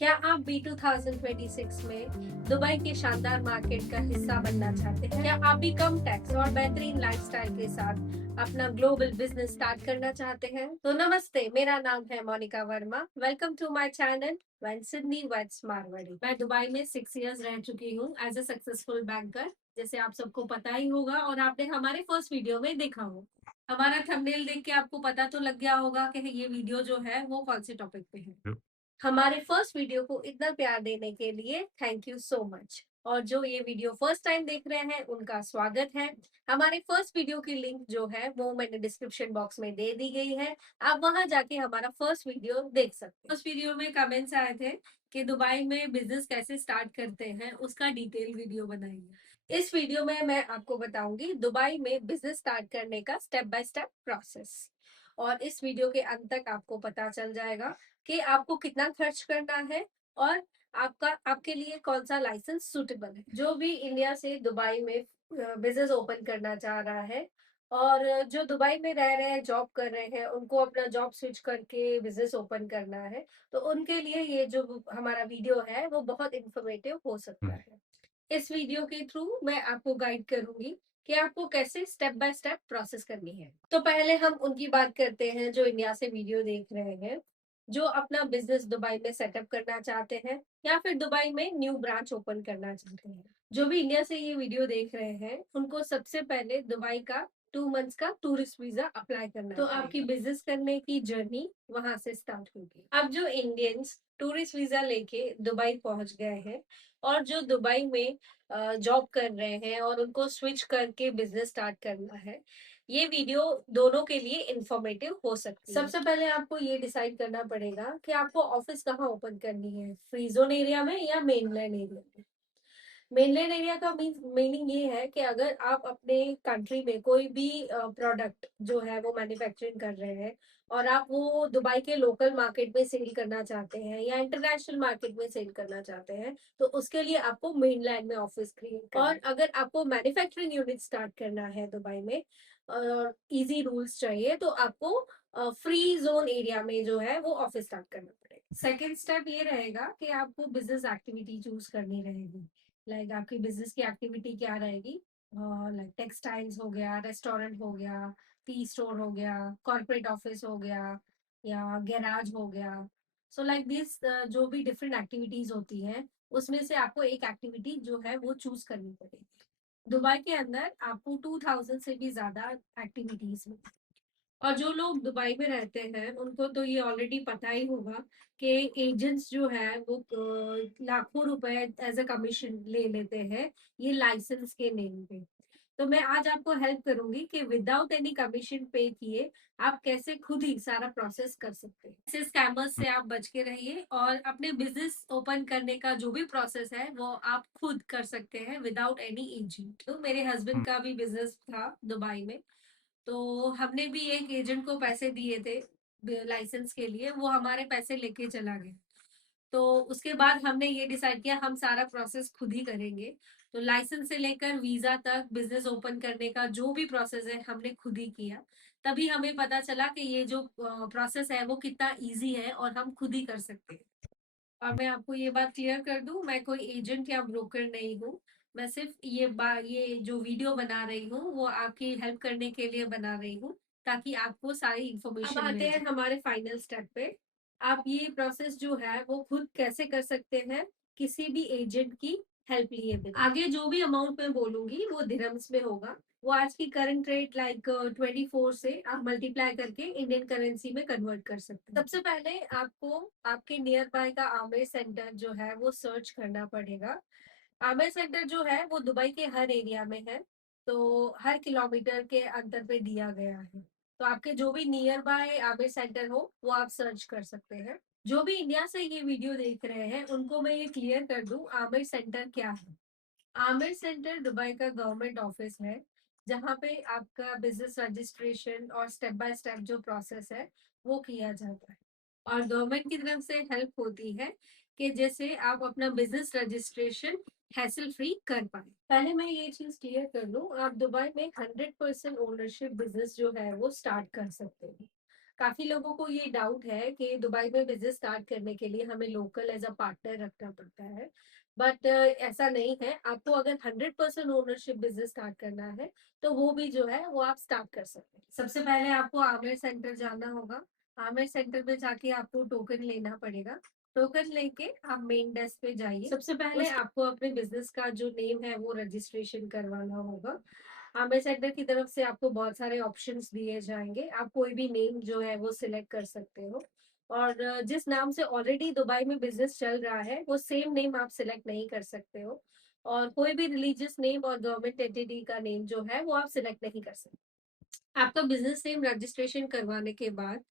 क्या आप बी 2026 में दुबई के शानदार मार्केट का हिस्सा बनना चाहते हैं? क्या आप भी कम टैक्स और बेहतरीन लाइफस्टाइल के साथ अपना ग्लोबल बिजनेस स्टार्ट करना चाहते हैं? तो नमस्ते, मेरा नाम है Monica Verma. Welcome to my channel when Sydney weds Marwari. मैं दुबई में 6 इयर्स रह चुकी हूँ एज अ सक्सेसफुल बैंकर, जैसे आप सबको पता ही होगा और आपने हमारे फर्स्ट वीडियो में देखा हो। हमारा थंबनेल देख के आपको पता तो लग गया होगा कि ये वीडियो जो है वो कौन से टॉपिक पे है। हमारे फर्स्ट वीडियो को इतना प्यार देने के लिए थैंक यू सो मच। और जो ये वीडियो फर्स्ट टाइम देख रहे हैं उनका स्वागत है। हमारे फर्स्ट वीडियो की लिंक जो है वो मैंने डिस्क्रिप्शन बॉक्स में दे दी गई है। आप वहां जाके हमारा फर्स्ट वीडियो देख सकते हैं। उस वीडियो में कमेंट्स आए थे कि दुबई में बिजनेस कैसे स्टार्ट करते हैं, उसका डिटेल वीडियो बनाइए। इस वीडियो में मैं आपको बताऊंगी दुबई में बिजनेस स्टार्ट करने का स्टेप बाय स्टेप प्रोसेस। और इस वीडियो के अंत तक आपको पता चल जाएगा कि आपको कितना खर्च करना है और आपके लिए कौन सा लाइसेंस सूटेबल है। जो भी इंडिया से दुबई में बिजनेस ओपन करना चाह रहा है और जो दुबई में रह रहे हैं, जॉब कर रहे हैं, उनको अपना जॉब स्विच करके बिजनेस ओपन करना है, तो उनके लिए ये जो हमारा वीडियो है वो बहुत इंफॉर्मेटिव हो सकता है। इस वीडियो के थ्रू मैं आपको गाइड करूंगी कि आपको कैसे स्टेप बाय स्टेप प्रोसेस करनी है। तो पहले हम उनकी बात करते हैं जो इंडिया से वीडियो देख रहे हैं, जो अपना बिजनेस दुबई में सेटअप करना चाहते हैं या फिर दुबई में न्यू ब्रांच ओपन करना चाहते हैं। जो भी इंडिया से ये वीडियो देख रहे हैं उनको सबसे पहले दुबई का 2 मंथ्स का टूरिस्ट वीजा अप्लाई करना तो आपकी बिजनेस करने की जर्नी वहां से स्टार्ट होगी। अब जो इंडियंस टूरिस्ट वीजा लेके दुबई पहुंच गए हैं और जो दुबई में जॉब कर रहे हैं और उनको स्विच करके बिजनेस स्टार्ट करना है, ये वीडियो दोनों के लिए इंफॉर्मेटिव हो सकती है। सबसे पहले आपको ये डिसाइड करना पड़ेगा कि आपको ऑफिस कहाँ ओपन करनी है, फ्री जोन एरिया में या मेनलैंड एरिया में। मेनलैंड एरिया का मीनिंग ये है कि अगर आप अपने कंट्री में कोई भी प्रोडक्ट जो है वो मैन्युफैक्चरिंग कर रहे हैं और आप वो दुबई के लोकल मार्केट में सेल करना चाहते हैं या इंटरनेशनल मार्केट में सेल करना चाहते हैं, तो उसके लिए आपको मेनलैंड में ऑफिस क्रिएट करना है। और अगर आपको मैन्युफैक्चरिंग यूनिट स्टार्ट करना है दुबई में और इजी रूल्स चाहिए, तो आपको फ्री जोन एरिया में जो है वो ऑफिस स्टार्ट करना पड़ेगा। सेकेंड स्टेप ये रहेगा कि आपको बिजनेस एक्टिविटी चूज करनी रहेगी। लाइक आपकी बिजनेस की एक्टिविटी क्या रहेगी। लाइक टेक्सटाइल्स हो गया, रेस्टोरेंट हो गया, टी स्टोर हो गया, कॉर्पोरेट ऑफिस हो गया या गैराज हो गया। सो लाइक दिस जो भी डिफरेंट एक्टिविटीज होती हैं उसमें से आपको एक एक्टिविटी जो है वो चूज करनी पड़ेगी। दुबई के अंदर आपको 2000 से भी ज्यादा एक्टिविटीज में। और जो लोग दुबई में रहते हैं उनको तो ये ऑलरेडी पता ही होगा कि एजेंट्स जो है वो लाखों रुपए एज अ कमीशन ले लेते हैं ये लाइसेंस के नेम पे। तो मैं आज आपको हेल्प करूंगी कि विदाउट एनी कमीशन पे किए आप कैसे खुद ही सारा प्रोसेस कर सकते हैं। ऐसे स्कैमर्स से आप बच के रहिए और अपने बिजनेस ओपन करने का जो भी प्रोसेस है वो आप खुद कर सकते हैं विदाउट एनी एजेंट। तो मेरे हस्बैंड का भी बिजनेस था दुबई में, तो हमने भी एक एजेंट को पैसे दिए थे लाइसेंस के लिए, वो हमारे पैसे लेके चला गया। तो उसके बाद हमने ये डिसाइड किया हम सारा प्रोसेस खुद ही करेंगे। तो लाइसेंस से लेकर वीजा तक बिजनेस ओपन करने का जो भी प्रोसेस है हमने खुद ही किया। तभी हमें पता चला कि ये जो प्रोसेस है वो कितना इजी है और हम खुद ही कर सकते हैं। और मैं आपको ये बात क्लियर कर दूं, मैं कोई एजेंट या ब्रोकर नहीं हूँ। मैं सिर्फ ये जो वीडियो बना रही हूँ वो आपकी हेल्प करने के लिए बना रही हूँ, ताकि आपको सारी इन्फॉर्मेशन अब आते हैं हमारे फाइनल स्टेप पे। आप ये प्रोसेस जो है वो खुद कैसे कर सकते हैं किसी भी एजेंट की हेल्प लिए बिना। आगे जो भी अमाउंट मैं बोलूंगी वो दिरहम्स में होगा। वो आज की करंट रेट लाइक 24 से आप मल्टीप्लाई करके इंडियन करेंसी में कन्वर्ट कर सकते हैं। सबसे पहले आपको आपके नियर बाय का आमिर सेंटर जो है वो सर्च करना पड़ेगा। आमिर सेंटर जो है वो दुबई के हर एरिया में है, तो हर किलोमीटर के अंतर पे दिया गया है। तो आपके जो भी नियर बाय आमिर सेंटर हो वो आप सर्च कर सकते हैं। जो भी इंडिया से ये वीडियो देख रहे हैं उनको मैं ये क्लियर कर दूं आमिर सेंटर क्या है। आमिर सेंटर दुबई का गवर्नमेंट ऑफिस है जहाँ पे आपका बिजनेस रजिस्ट्रेशन और स्टेप बाय स्टेप जो प्रोसेस है वो किया जाता है। और गवर्नमेंट की तरफ से हेल्प होती है कि जैसे आप अपना बिजनेस रजिस्ट्रेशन हैसल फ्री कर पाए। पहले मैं ये चीज क्लियर कर लूं, आप दुबई में 100% ओनरशिप बिजनेस जो है वो स्टार्ट कर सकते हैं। काफी लोगों को ये डाउट है कि दुबई में बिजनेस स्टार्ट करने के लिए हमें लोकल एज अ पार्टनर रखना पड़ता है, बट ऐसा नहीं है। आपको अगर 100% ओनरशिप बिजनेस स्टार्ट करना है तो वो भी जो है वो आप स्टार्ट कर सकते हैं। सबसे पहले आपको आमिर सेंटर जाना होगा। आमिर सेंटर में जाके आपको टोकन लेना पड़ेगा। टोकन लेके आप मेन डेस्क पे जाइए। सबसे पहले आपको अपने बिजनेस का जो नेम है वो रजिस्ट्रेशन करवाना होगा। आमिर सेंटर की तरफ से आपको बहुत सारे ऑप्शंस दिए जाएंगे, आप कोई भी नेम जो है वो सिलेक्ट कर सकते हो। और जिस नाम से ऑलरेडी दुबई में बिजनेस चल रहा है वो सेम नेम आप सिलेक्ट नहीं कर सकते हो। और कोई भी रिलीजियस नेम और गवर्नमेंट एंटिटी का नेम जो है वो आप सिलेक्ट नहीं कर सकते। आपका बिजनेस नेम रजिस्ट्रेशन करवाने के बाद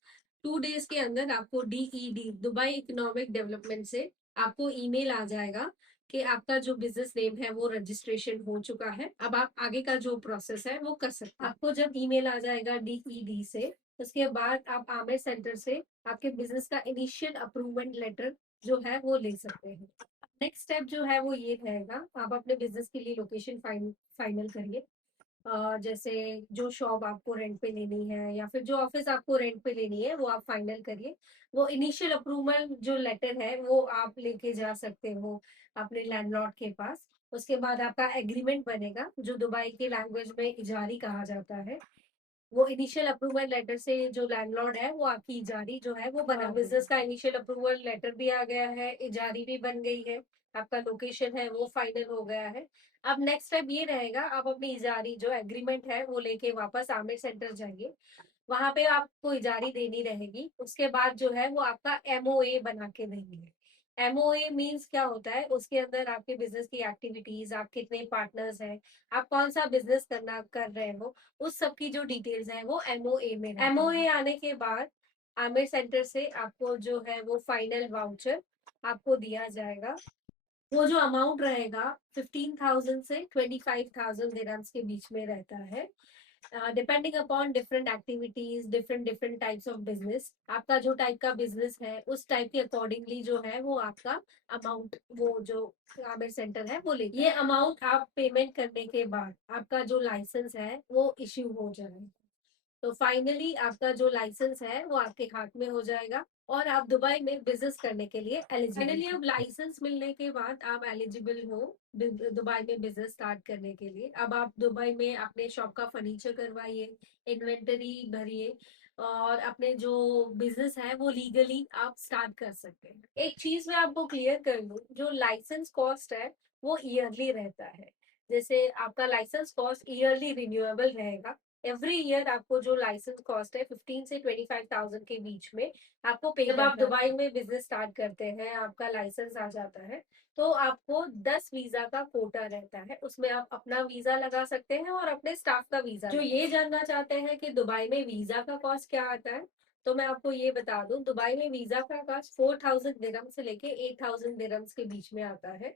2 डेज के अंदर आपको DED दुबई इकोनॉमिक डेवलपमेंट से आपको ईमेल आ जाएगा कि आपका जो बिजनेस नेम है वो रजिस्ट्रेशन हो चुका है। अब आप आगे का जो प्रोसेस है वो कर सकते हैं। आपको जब ईमेल आ जाएगा DED से, उसके बाद आप आमिर सेंटर से आपके बिजनेस का इनिशियल अप्रूवमेंट लेटर जो है वो ले सकते हैं। नेक्स्ट स्टेप जो है वो ये रहेगा, आप अपने बिजनेस के लिए लोकेशन फाइनल करिए। जैसे जो शॉप आपको रेंट पे लेनी है या फिर जो ऑफिस आपको रेंट पे लेनी है वो आप फाइनल करिए। वो इनिशियल अप्रूवल जो लेटर है वो आप लेके जा सकते हो अपने लैंडलॉर्ड के पास। उसके बाद आपका एग्रीमेंट बनेगा जो दुबई के लैंग्वेज में इजारी कहा जाता है। वो इनिशियल अप्रूवल लेटर से जो लैंडलॉर्ड है वो आपकी इजारी जो है वो बना बिजनेस का इनिशियल अप्रूवल लेटर भी आ गया है, इजारी भी बन गई है, आपका लोकेशन है वो फाइनल हो गया है। अब नेक्स्ट स्टेप ये रहेगा, आप अपनी इजारी जो एग्रीमेंट है वो लेके वापस आमिर सेंटर जाइए। वहां पे आपको इजारी देनी रहेगी। उसके बाद जो है वो आपका MOA बना के देंगे। MOA मीन्स क्या होता है, उसके अंदर आपके बिजनेस की एक्टिविटीज, आप कितने पार्टनर्स हैं, आप कौन सा बिजनेस करना कर रहे हो, उस सब की जो डिटेल्स हैं वो MOA में MOA आने के बाद आमिर सेंटर से आपको जो है वो फाइनल वाउचर आपको दिया जाएगा। वो जो अमाउंट रहेगा 15,000 से 25,000 दिरहम्स के बीच में रहता है। Depending upon different activities, different different types of business, आपका जो टाइप का बिजनेस है उस टाइप के अकॉर्डिंगली जो है वो आपका अमाउंट, वो जो आमिर सेंटर है वो लेगा। ये अमाउंट आप पेमेंट करने के बाद आपका जो लाइसेंस है वो इश्यू हो जाएगा। तो फाइनली आपका जो लाइसेंस है वो आपके हाथ में हो जाएगा और आप दुबई में बिजनेस करने के लिए एलिजिबल। फाइनली अब लाइसेंस मिलने के बाद आप एलिजिबल हो दुबई में बिजनेस स्टार्ट करने के लिए। अब आप दुबई में अपने शॉप का फर्नीचर करवाइए, इन्वेंटरी भरिए और अपने जो बिजनेस है वो लीगली आप स्टार्ट कर सकते हैं। एक चीज मैं आपको क्लियर कर दूं, जो लाइसेंस कॉस्ट है वो ईयरली रहता है। जैसे आपका लाइसेंस कॉस्ट ईयरली रिन्यूएबल रहेगा। एवरी ईयर आपको जो लाइसेंस कॉस्ट है 15 से 25,000 के बीच में आपको पे। जब आप दुबई में बिजनेस स्टार्ट करते हैं, आपका लाइसेंस आ जाता है तो आपको 10 वीजा का कोटा रहता है, उसमें आप अपना वीजा लगा सकते हैं और अपने स्टाफ का वीजा। जो ये जानना चाहते हैं कि दुबई में वीजा का कॉस्ट क्या आता है, तो मैं आपको ये बता दूं, दुबई में वीजा का कॉस्ट 4,000 दिरहम से लेके 8,000 दिरहम्स के बीच में आता है,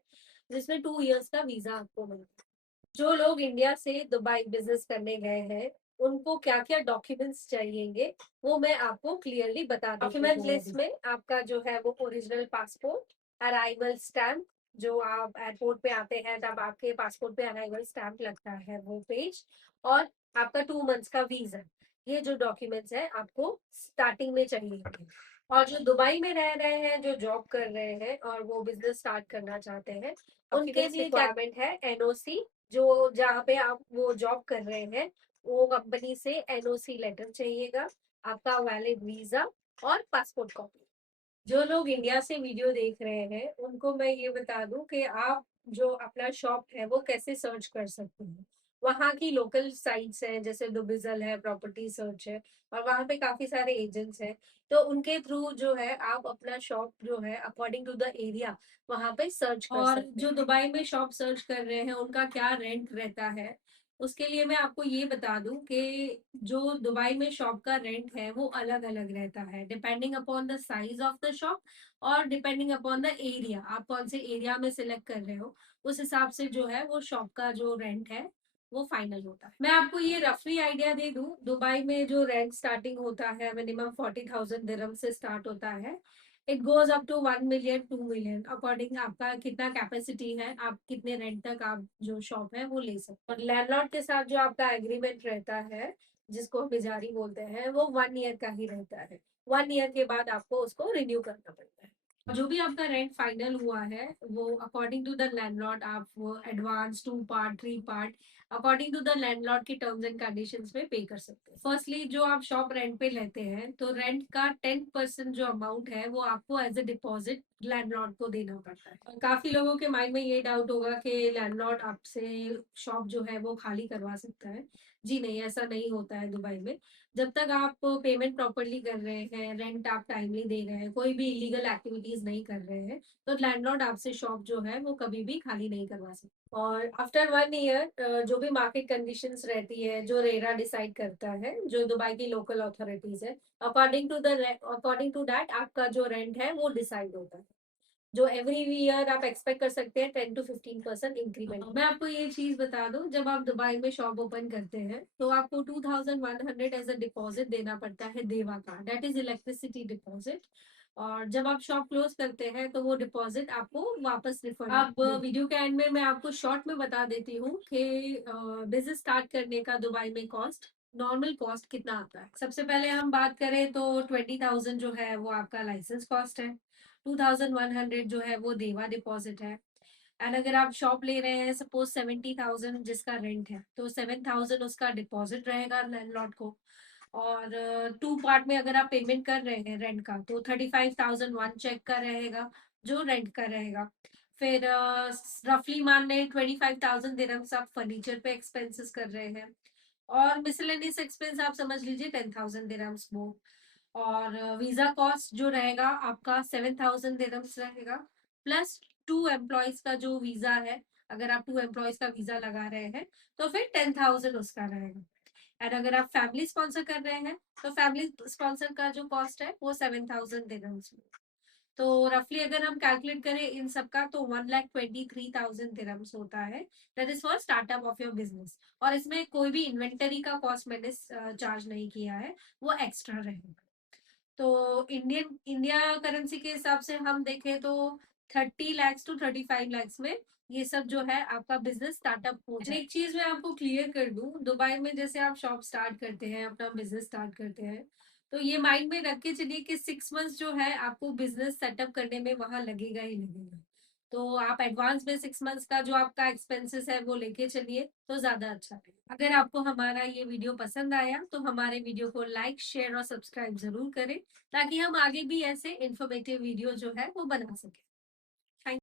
जिसमें 2 इयर्स का वीजा आपको मिलता है। जो लोग इंडिया से दुबई बिजनेस करने गए हैं उनको क्या क्या डॉक्यूमेंट्स चाहिएंगे वो मैं आपको क्लियरली बता दूं। डॉक्यूमेंट लिस्ट में आपका जो है वो ओरिजिनल पासपोर्ट, अराइवल स्टैम्प, जो आप एयरपोर्ट पे आते हैं तब आपके पासपोर्ट पे अराइवल स्टैम्प लगता है वो पेज, और आपका 2 मंथ्स का वीजा। ये जो डॉक्यूमेंट्स है आपको स्टार्टिंग में चाहिए। और जो दुबई में रह रहे हैं, जो जॉब कर रहे हैं और वो बिजनेस स्टार्ट करना चाहते हैं, उनके लिए रिक्वायरमेंट है NOC। जो जहाँ पे आप वो जॉब कर रहे हैं वो कंपनी से NOC लेटर चाहिएगा, आपका वैलिड वीजा और पासपोर्ट कॉपी। जो लोग इंडिया से वीडियो देख रहे हैं उनको मैं ये बता दूं कि आप जो अपना शॉप है वो कैसे सर्च कर सकते हैं। वहाँ की लोकल साइट्स हैं, जैसे दुबिजल है, प्रॉपर्टी सर्च है, और वहाँ पे काफी सारे एजेंट्स हैं। तो उनके थ्रू जो है आप अपना शॉप जो है अकॉर्डिंग टू द एरिया वहाँ पे सर्च कर और सकते हैं। जो दुबई में शॉप सर्च कर रहे हैं उनका क्या रेंट रहता है, उसके लिए मैं आपको ये बता दूं कि जो दुबई में शॉप का रेंट है वो अलग अलग रहता है, depending upon the size of the shop और डिपेंडिंग अपॉन द एरिया, आप कौन से एरिया में सिलेक्ट कर रहे हो उस हिसाब से जो है वो शॉप का जो रेंट है वो फाइनल होता है। मैं आपको ये रफली आइडिया दे दूं, दुबई में जो रेंट स्टार्टिंग होता है मिनिमम 40,000 दिरहम से स्टार्ट होता है। It goes up to 1 million 2 million, according आपका कितना कैपेसिटी है, आप कितने रेंट तक आप जो शॉप है वो ले सकते हैं। और लैंडलॉर्ड के साथ जो आपका एग्रीमेंट रहता है जिसको हम इजारी बोलते हैं, वो 1 ईयर का ही रहता है। 1 ईयर के बाद आपको उसको रिन्यू करना पड़ता है। जो भी आपका रेंट फाइनल हुआ है, वो अकॉर्डिंग टू द लैंडलॉर्ड आप वो advance 2 part, 3 part according to the landlord की टर्म्स एंड कंडीशंस में पे कर सकते हैं। फर्स्टली जो आप शॉप रेंट पे लेते हैं, तो रेंट का 10% जो अमाउंट है, वो आपको एज अ डिपॉजिट लैंडलॉर्ड को देना पड़ता है। और काफी लोगों के माइंड में ये डाउट होगा कि लैंडलॉर्ड आपसे शॉप जो है वो खाली करवा सकता है। जी नहीं, ऐसा नहीं होता है दुबई में। जब तक आप पेमेंट प्रॉपर्ली कर रहे हैं, रेंट आप टाइमली दे रहे हैं, कोई भी इलीगल एक्टिविटीज नहीं कर रहे हैं, तो लैंडलॉर्ड आपसे शॉप जो है वो कभी भी खाली नहीं करवा सकता। और आफ्टर 1 ईयर जो भी मार्केट कंडीशंस रहती है, जो रेरा डिसाइड करता है, जो दुबई की लोकल अथॉरिटीज है, अकॉर्डिंग टू दैट आपका जो रेंट है वो डिसाइड होता है। जो एवरी ईयर आप एक्सपेक्ट कर सकते हैं 10 to 15% इंक्रीमेंट। मैं आपको ये चीज बता दूं, जब आप दुबई में शॉप ओपन करते हैं, तो आपको 2100 एज अ डिपॉजिट देना पड़ता है, देवा का, दैट इज इलेक्ट्रिसिटी डिपॉजिट। और जब आप शॉप क्लोज करते हैं, तो वो डिपॉजिट आपको वापस रिफंड। अब वीडियो के एंड में मैं आपको शॉर्ट में बता देती हूँ कि बिजनेस स्टार्ट करने का दुबई में कॉस्ट, नॉर्मल कॉस्ट कितना आता है। सबसे पहले हम बात करें तो 20,000 जो है वो आपका लाइसेंस कॉस्ट है। 2100 जो है वो देवा डिपॉजिट है। एंड अगर आप शॉप ले रहे हैं, सपोज 70,000 जिसका रेंट है, तो 7,000 उसका डिपॉजिट रहेगा लैंडलॉर्ड को। और 2 पार्ट में अगर आप पेमेंट कर रहे हैं रेंट का, तो 35,000 वन चेक का रहेगा, जो रेंट का रहेगा। फिर रफली मान लें 25,000 दिरहम्स आप फर्नीचर पे एक्सपेंसेस कर रहे हैं। और मिसलेनियस एक्सपेंस आप समझ लीजिए 10,000 दिरहम्स वो। और वीजा कॉस्ट जो रहेगा आपका 7,000 दिरहम्स रहेगा, प्लस 2 एम्प्लॉयज का जो वीजा है, अगर आप 2 एम्प्लॉयज का वीजा लगा रहे हैं, तो फिर 10,000 उसका रहेगा। एंड अगर आप फैमिली स्पॉन्सर कर रहे हैं, तो फैमिली स्पॉन्सर का जो कॉस्ट है वो 7,000 दिरहम्स। तो रफली अगर हम कैलकुलेट करें इन सबका, तो 1,23,000 दिरहम्स होता है। That is for startup of your business. और इसमें कोई भी इन्वेंटरी का कॉस्ट मैंने चार्ज नहीं किया है, वो एक्स्ट्रा रहेगा। तो इंडिया करेंसी के हिसाब से हम देखें तो 30 lakhs to 35 lakhs में ये सब जो है आपका बिजनेस स्टार्टअप हो जाए। एक चीज मैं आपको क्लियर कर दूं, दुबई में जैसे आप शॉप स्टार्ट करते हैं, अपना बिजनेस स्टार्ट करते हैं, तो ये माइंड में रख के चलिए कि 6 मंथ्स जो है आपको बिजनेस सेटअप करने में वहां लगेगा ही लगेगा। तो आप एडवांस में 6 मंथ्स का जो आपका एक्सपेंसेस है वो लेके चलिए, तो ज्यादा अच्छा है। अगर आपको हमारा ये वीडियो पसंद आया, तो हमारे वीडियो को लाइक, शेयर और सब्सक्राइब जरूर करें, ताकि हम आगे भी ऐसे इंफॉर्मेटिव वीडियो जो है वो बना सकें।